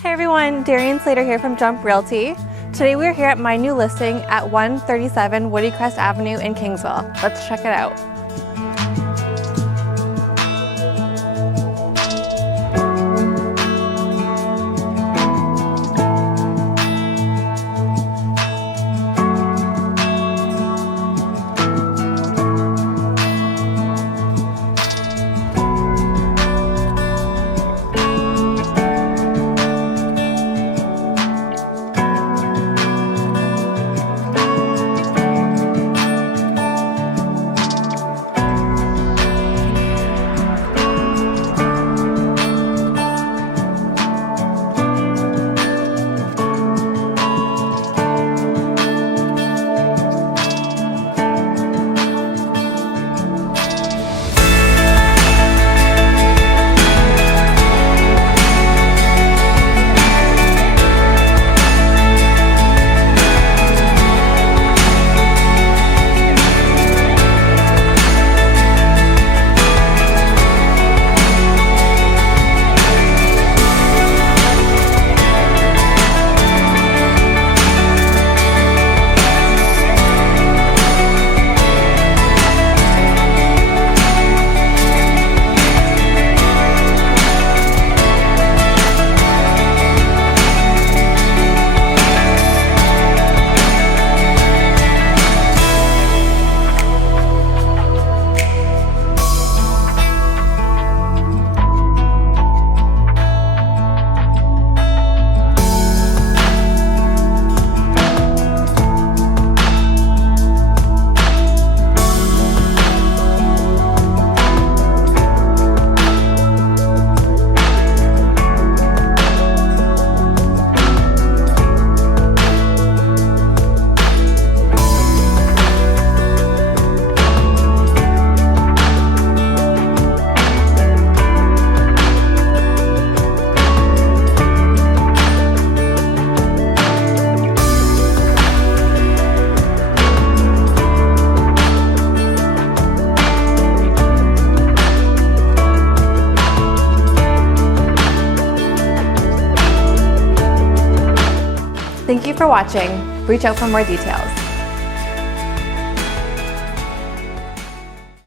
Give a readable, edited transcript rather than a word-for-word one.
Hey everyone, Darian Slater here from Jump Realty. Today we're here at my new listing at 137 Woodycrest Avenue in Kingsville. Let's check it out. Thank you for watching. Reach out for more details.